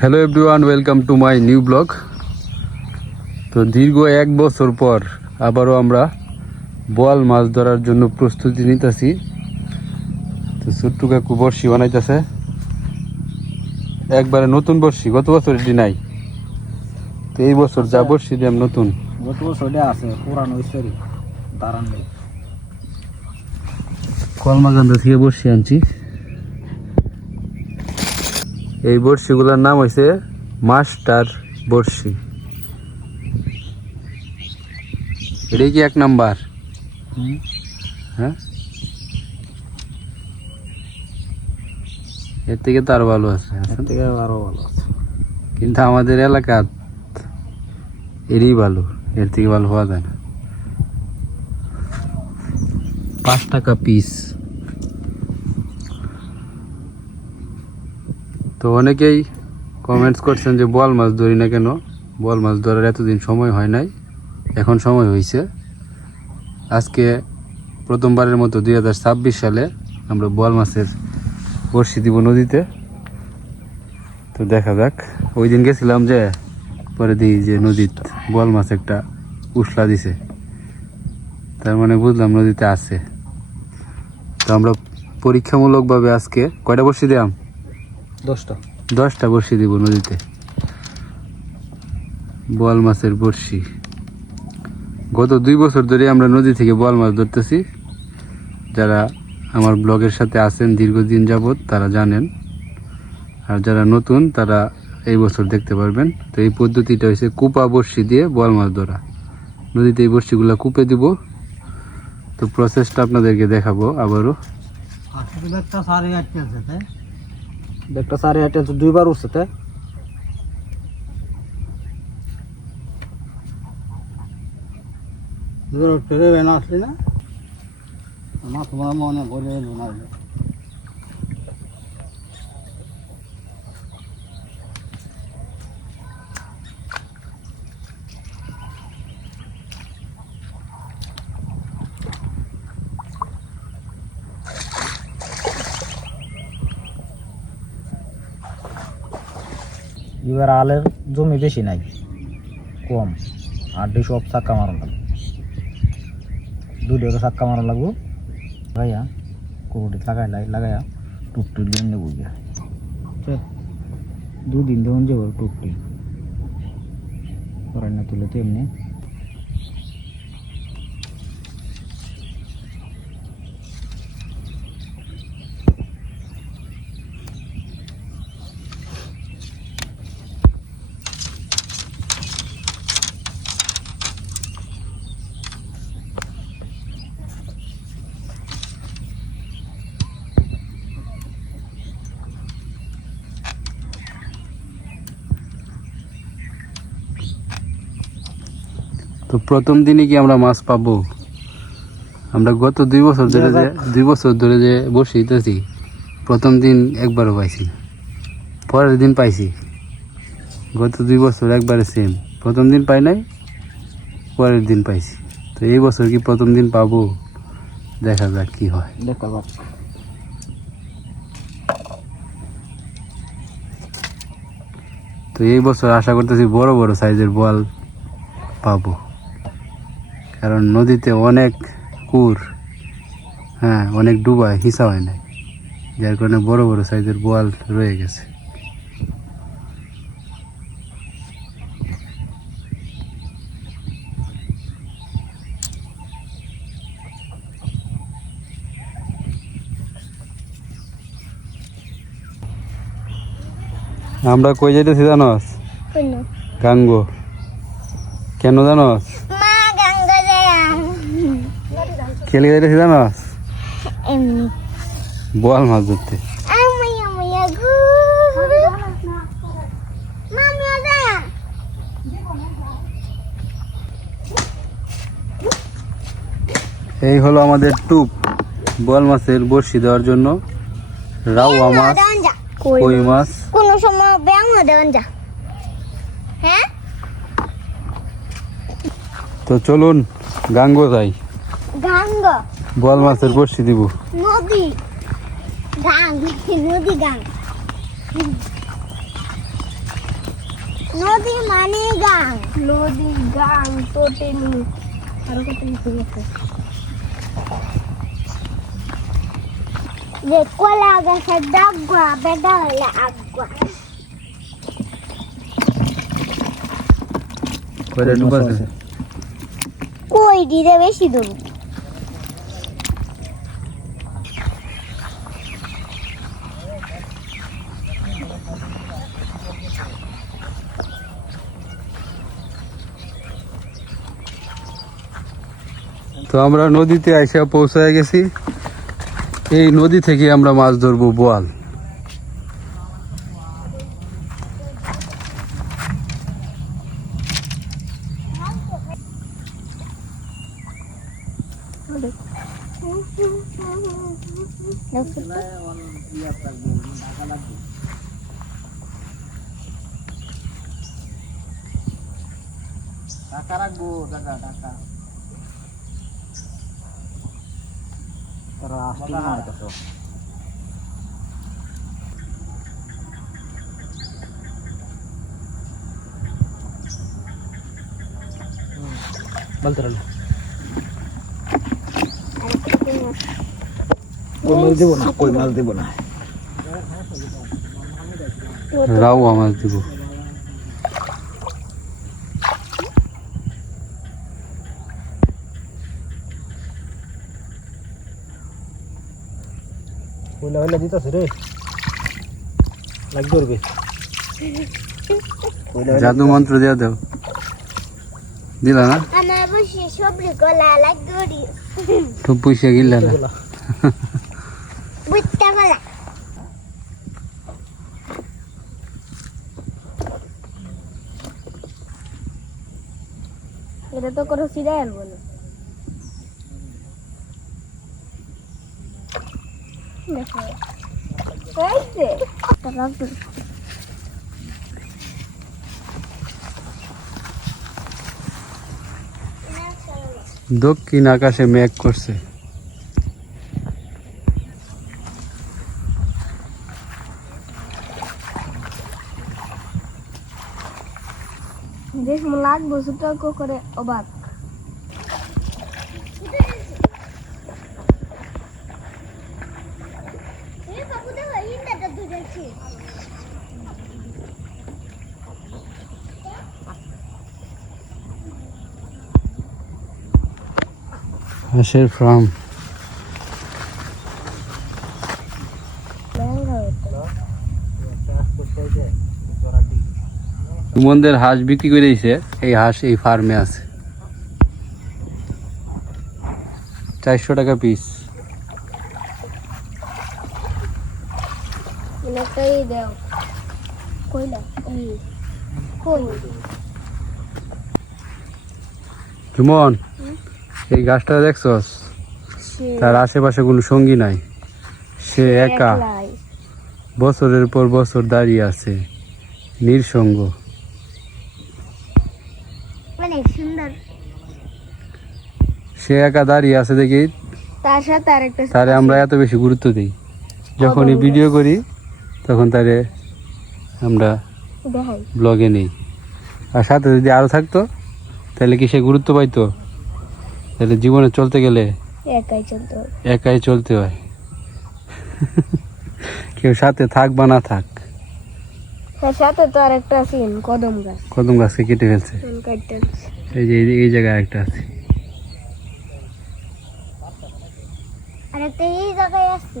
Hello everyone, welcome to my new blog. তো দীর্ঘ 1 বছর পর আবারও আমরা বোয়াল মাছ ধরার জন্য প্রস্তুতি নিতেছি। তো ছোট্ট কাকু বড়শি বানাইতেছে, একবারে নতুন বড়শি, গত বছর এটি নাই। তো এই বছর যা বড়শি দিলাম নতুন, গত বছর আছে পুরানো স্টোরি দাঁড়ান নেই। কলমাকান্দা থেকে বড়শি আনছি। এই বড়শিগুলোর নাম হয়েছে মাস্টার বড়শি। এটাই কি 1 নাম্বার? হ্যাঁ, এর থেকে তো আরো ভালো আছে, এর থেকে আরো ভালো আছে, কিন্তু আমাদের এলাকা এরই ভালো, এর থেকে ভালো পাওয়া যায় না। 5 টাকা পিস। তো অনেকেই কমেন্টস করছেন যে বোয়াল মাছ ধরি না কেন। বোয়াল মাছ ধরার এতদিন সময় হয় নাই, এখন সময় হয়েছে। আজকে প্রথমবারের মতো 2026 সালে আমরা বোয়াল মাছের বড়শি দিব নদীতে। তো দেখা যাক। ওই দিন গেছিলাম, যে পরে দিই যে নদীর বোয়াল মাছ একটা উসলা দিছে, তার মানে বুঝলাম নদীতে আছে। তো আমরা পরীক্ষামূলকভাবে আজকে কয়টা বড়শি দিলাম? 10টা বড়শি দিব নদীতে, বোয়াল মাছের বড়শি। গত 2 বছর ধরে আমরা নদী থেকে বোয়াল মাছ ধরতেছি। যারা আমার ব্লগের সাথে আছেন দীর্ঘদিন যাবৎ তারা জানেন, আর যারা নতুন তারা এই বছর দেখতে পারবেন। তো এই পদ্ধতিটা হচ্ছে কুপা বড়শি দিয়ে বোয়াল মাছ ধরা। নদীতে এই বড়শিগুলো কূপে দিব। তো প্রসেসটা আপনাদেরকে দেখাবো আবারও। একটা 8.5 2বার উঠছে তাই আসলি না আমার তোমার মনে করে না। এবার আলের জমি বেশি নাই, কম, আর সব চাক্কা মারো লাগবে, 2 চাক্কা মারো লাগবো। লাগাইয়া কুকুরটি লাগাইয়া টুকটুক দিয়ে নেবো গিয়া 2 দিন ধরুন যাবো টুকটি করার না তুলে তো এমনি। তো প্রথম দিনে কি আমরা মাছ পাবো? আমরা গত 2 বছর ধরে যে বসে দিতেছি, প্রথম দিন একবারও পাইছি না, পরের দিন পাইছি। গত 2 বছর একবারে সেম, প্রথম দিন পাই নাই, পরের দিন পাইছি। তো এই বছর কি প্রথম দিন পাবো? দেখা যাক কি হয়। দেখা যাক। তো এই বছর আশা করতেছি বড় বড় সাইজের বোয়াল পাবো, কারণ নদীতে অনেক কুর, হ্যাঁ অনেক ডুবায়, হিসা হয় নাই, যার কারণে বড় বড় সাইজের বোয়াল রয়ে গেছে। আমরা কই যাইতেছি জানস? গাঙ্গো। কেন জানস? খেলে যাইতেছি জানস? বোয়াল মাছ ধরতে। এই হলো আমাদের টুপ বোয়াল মাছের বড়শি দেওয়ার জন্য। রাউয়া মাছ, কই মাছ, কোন সময় ব্যাং দেন যা। হ্যাঁ, তো চলুন গাঙ্গো যাই, গাঙ্গ বোয়াল মাছের বড়শি দিব। নদী গাং, নদী গাং। নদী মানে গাং, নদী গাং তোটেনি আরো কত কিছু আছে যে কলা গাছের ডাগুয়া বেটা হইলে আগুয়া কয়টা ডুব আছে? কই দিলে বেশি দূর তো আমরা নদীতে এসে পৌঁছায় গেছি। এই নদী থেকে আমরা মাছ ধরবো বোয়াল। টাকা রাখবো, টাকা টাকা তারা আসতে না হয়তো বলতে রইল কই মাছ দেবো না, কই মাছ দেবো না, রাউয়া মাছ দিব। কইলা হইলা দিতাছে রে লাগ ধরবে জাদু মন্ত্র দিয়া দাও। দিলা না? আমার বসে সবরি কলা লাগি খুব পয়সা গিলা না। বুট্টা কলা এটা তো কোনো সিরিয়াল বলে দেখো কইছে তারা দক্ষিণ আকাশে মেঘ করছে। দেখ লাগ বসুটা করে অবাক হাঁসের ফার্ম। সুমনদের হাঁস বিক্রি করে দিয়েছে। এই হাঁস এই ফার্মে আছে 400 টাকা পিস। এলাকাই দাও কইলা এই কই সুমন, এই গাছটা দেখছস? তার আশেপাশে কোনো সঙ্গী নাই, সে একা বছরের পর বছর দাঁড়িয়ে আছে নির্সঙ্গ। অনেক সুন্দর সে একা দাঁড়িয়ে আছে দেখি তার সাথে আরেকটা তারে আমরা এত বেশি গুরুত্ব দিই। যখনই ভিডিও করি তখন তারে আমরা দেখাই ব্লগে নেই। আর সাথে যদি আরো থাকতো তাহলে কি সে গুরুত্ব পাইতো? তাহলে জীবনে চলতে গেলে একাই চলতে হবে একাই চলতে হয়। কেউ সাথে থাক বা না থাক। তার সাথে তো আরেকটা আছে কদম গাছ কদম গাছকে কেটে ফেলছে। কাটতে এই যে এই জায়গায় একটা আছে। আরেকটা এই জায়গায় আছে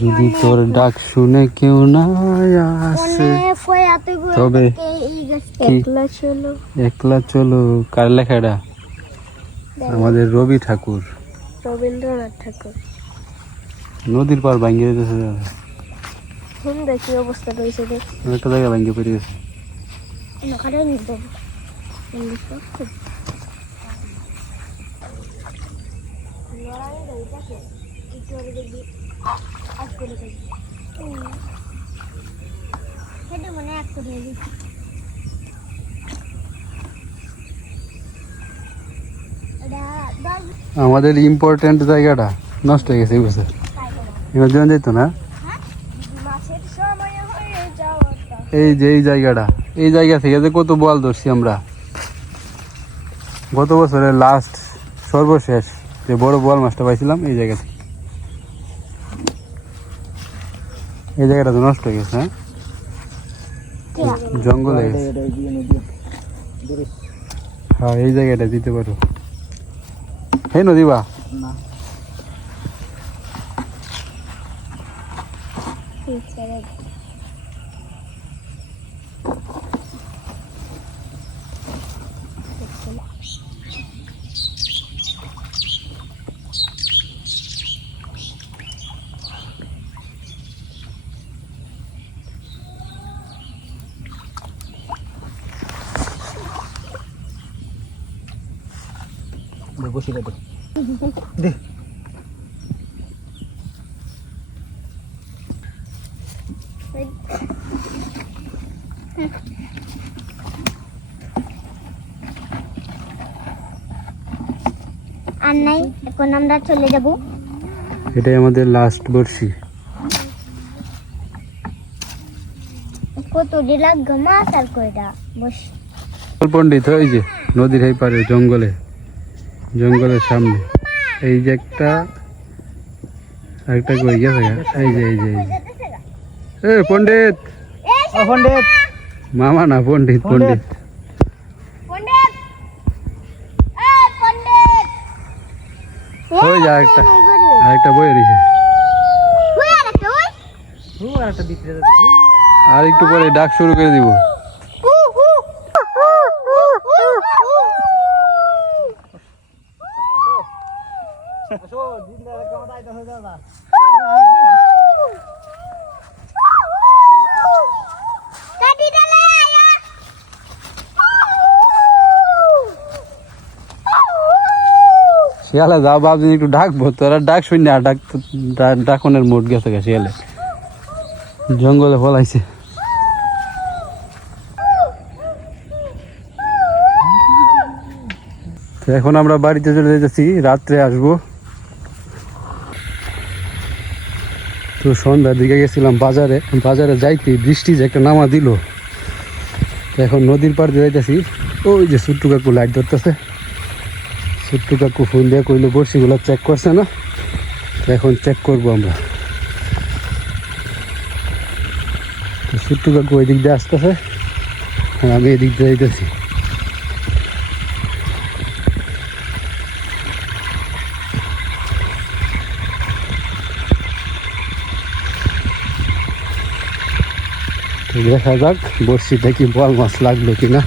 যদি তোর ডাক শুনে কেউ না আসে তবে একলা চলো। কার লেখাটা? আমাদের রবি ঠাকুর, রবীন্দ্রনাথ ঠাকুর। নদীর পার ভাঙ্গিয়ে দিতেছে। দেখি অবস্থা রয়েছে একটা জায়গায় ভাঙ্গিয়ে পড়ে গেছে। আমাদের ইম্পর্টেন্ট জায়গাটা নষ্ট হয়ে গেছে এই বছর। এবার জন যেত না। এই যে এই জায়গাটা, এই জায়গা থেকে যে কত বল ধরছি আমরা গত বছরের লাস্ট সর্বশেষ যে বড় বল মাছটা পাইছিলাম এই জায়গা থেকে। এই জায়গাটা তো নষ্ট হয়ে গেছে, হ্যাঁ জঙ্গল হয়ে গেছে। হ্যাঁ এই জায়গাটা দিতে পারো, হে নদী বা না বসে দে দে আর নাই, এখন আমরা চলে যাব। এটাই আমাদের লাস্ট বর্ষি। কত দিলা মাছ আর কয়টা বস। পণ্ডিত ওই যে নদীর এই পারে জঙ্গলের সামনে এই যে একটা কই গেছে, এই যে এ পণ্ডিত, পণ্ডিত মামা না পণ্ডিত, পণ্ডিত পণ্ডিত এই পণ্ডিত ওই যে আরেকটা বই রয়েছে, ওই আরেকটা ওই ও একটা বিক্রি আর একটু পরে ডাক শুরু করে দিব। শিয়ালে যাও ভাবছি একটু ডাকবো, তোরা ডাক শুনি না, ডাকনের মোট গেছে গা, শিয়ালে জঙ্গলে ফলাইছে। তো এখন আমরা বাড়িতে চলে যেতেছি, রাত্রে আসবো। তো সন্ধ্যার দিকে গেছিলাম বাজারে যাইতে বৃষ্টি যে একটা নামা দিল। তো এখন নদীর পাড় দিয়ে যাইতেছি, ওই যে ছোট্টু কাকু লাইট ধরতেছে, ছোট্টু কাকু ফোন দিয়ে কইলো বড়শিগুলো চেক করছে না, তো এখন চেক করবো আমরা। তো ছোট্টু কাকু ওই দিক দিয়ে আসতেছে আর আমি এদিক দিয়ে যাইতেছি। দেখা যাক বড়শিতে কি বল মাছ লাগলো কিনা।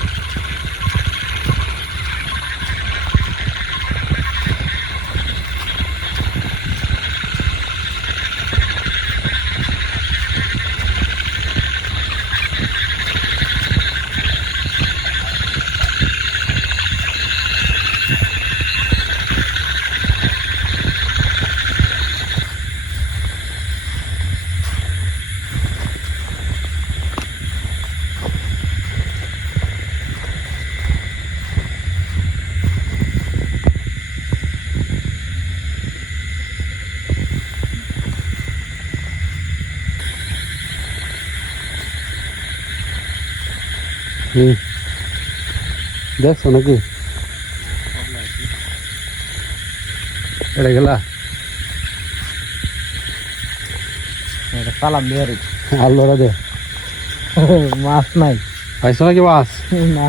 দেখছো নাকি এটা গেলা সালাম দিয়ে আল্লাহরা দে মাছ নাই, পাইছো নাকি মাছ? না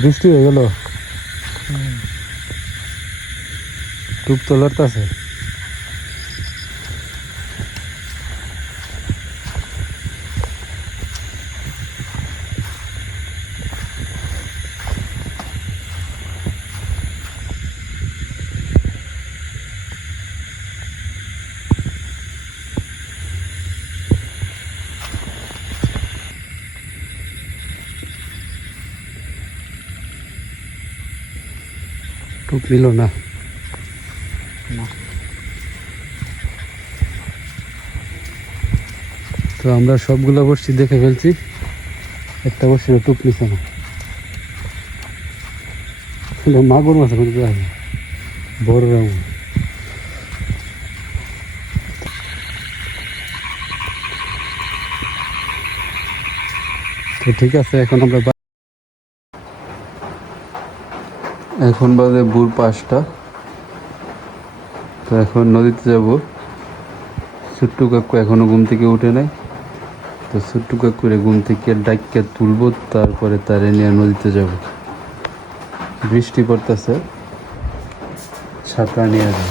বৃষ্টি হয়ে গেল, টুপ তো লড়তেছে। টুপ নিল না, তো আমরা সবগুলো বড়শি দেখে ফেলছি, একটা বড়শিও টুপ নিছে না। মাগুর মাছ এখন আছে বড় রাম। তো ঠিক আছে, এখন আমরা এখন বাজে ভোর 5টা। তো এখন নদীতে যাব। ছোট্টু কাকু এখনো ঘুম থেকে উঠে নাই। তো ছোট্টু কাকুরে ঘুম থেকে ডাইকা তুলবো, তারপরে তারে নিয়ে নদীতে যাব। বৃষ্টি পড়তেছে, ছাতা নিয়ে যাও।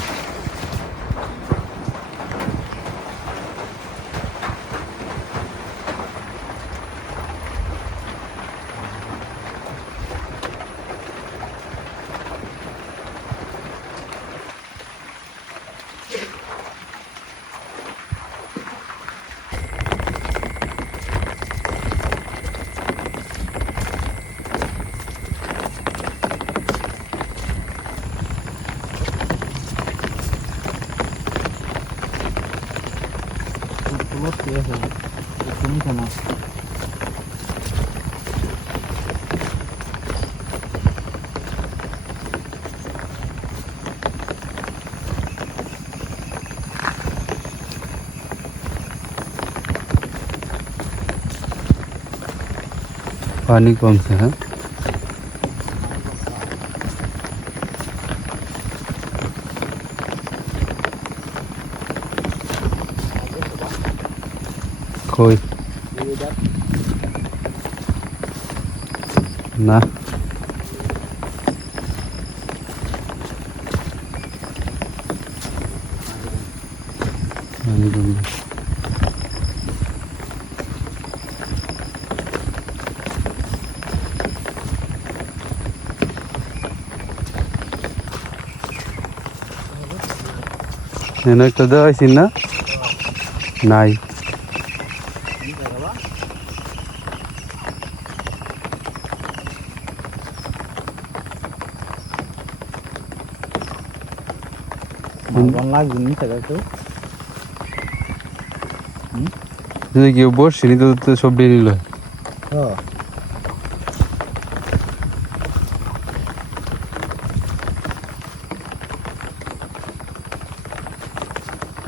পানি কমছে, হ্যাঁ। কই না, পানি কমছে। এনে একটা দেওয়াইছি না, নাই। যদি কেউ বসছিনি তো তো সব ডেলি লয়।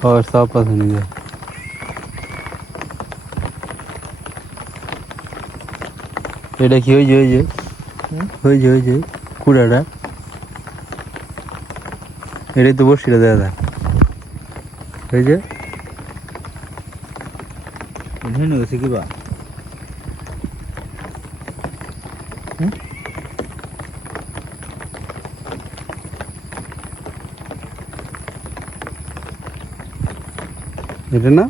और सब पसंद है। এটা কি ওই যে কুড়াটা, এটাই তো বসিটা দেয়া যায়। ওই যে কিবা এটা না,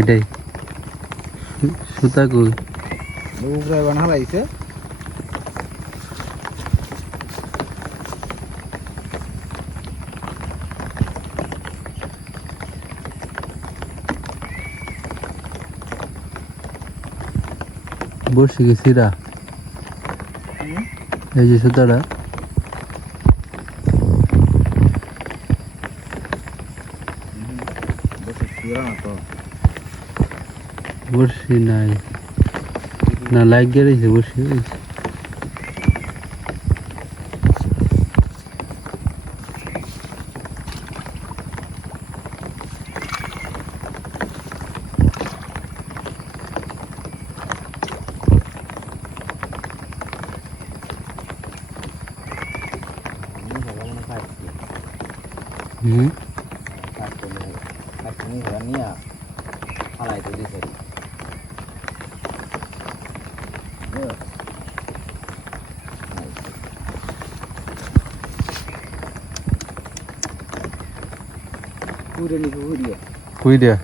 এটাই সুতা কই বানাইছে। বসে গেছি রা, এই যে সুতাটা বসি নাই না, লাগিয়ে রয়েছে বসে রয়েছে। হুম, কই দিয়া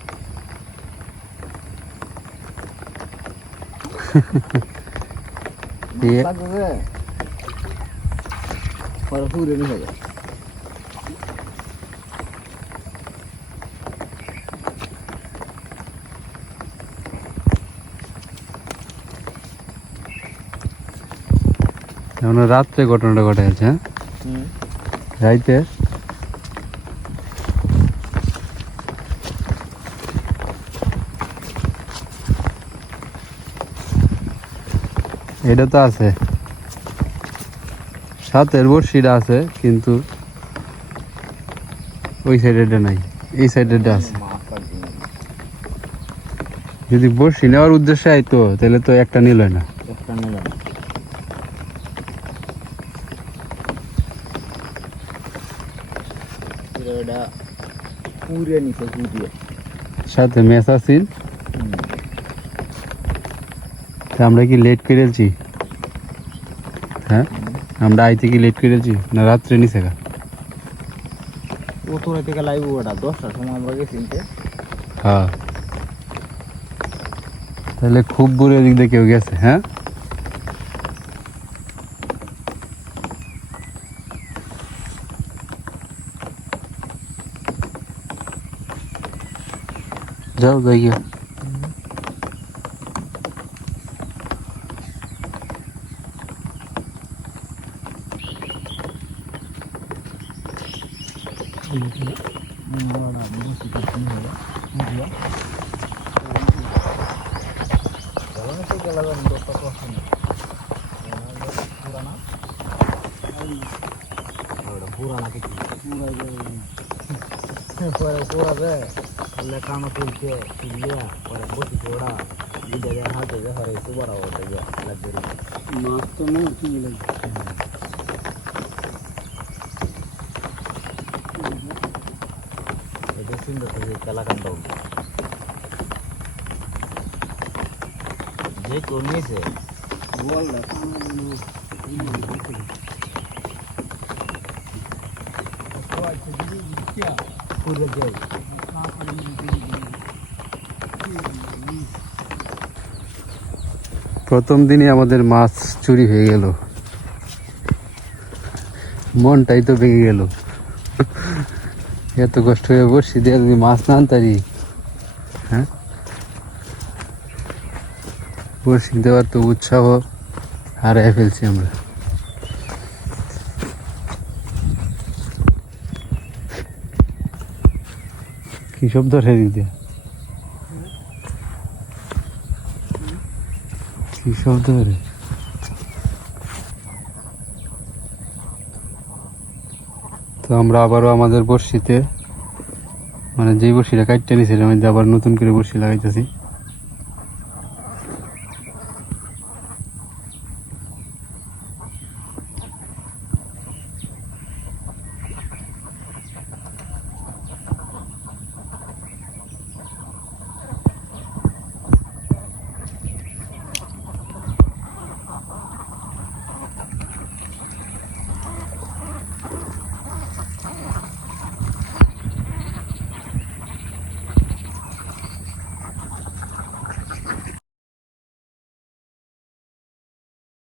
রাত্রে ঘটনাটা ঘটে আছে, হ্যাঁ রাইতে। এটা তো আছে, সাথের বড়শিটা আছে, কিন্তু ওই সাইডে এটা নাই। এই সাইডে আছে। মাছ পাচ্ছি না। যদি বড়শি নেওয়ার উদ্দেশ্যে আইতো তাহলে তো একটা নিল না। একটা নিলাম। এটা পুরে নিচে পুরিয়ে। সাথে মেস আছিল। তা আমরা কি লেট করেছি? হ্যাঁ, আমরা আইতে কি লেট করেছি না রাত্রে নিচে গা? ও তোরা থেকে লাইভ ওটা 10টার সময় আমরা গেছি নিতে। হ্যাঁ, তাহলে খুব বুড়ো দিক দিয়ে কেউ গেছে। হ্যাঁ, যাও যাই গিয়া। কাಮ তুলছে তুলিয়া পরে বসি ওরা দুধে হাতে হরে সুবার লাগবে মাছ তো নেই কি লাগবে। এটা সুন্দর করে কালাকান্ড যে কেউ নিয়েছে বল না পুরো জল প্রথম দিনই আমাদের মাছ চুরি হয়ে গেল, মনটাই তো ভেঙে গেল। এত কষ্ট হয়ে বসছি দিয়ে যদি মাছ না আনতারি। হ্যাঁ, বসি দেওয়ার তো উৎসাহ হারাই ফেলছি আমরা। কি শব্দ রে দিক দিয়ে? কি শব্দ রে? তো আমরা আবারও আমাদের বড়শিতে, মানে যেই বড়শিটা কাটতে নিয়েছিলাম আবার নতুন করে বড়শি লাগাইতেছি।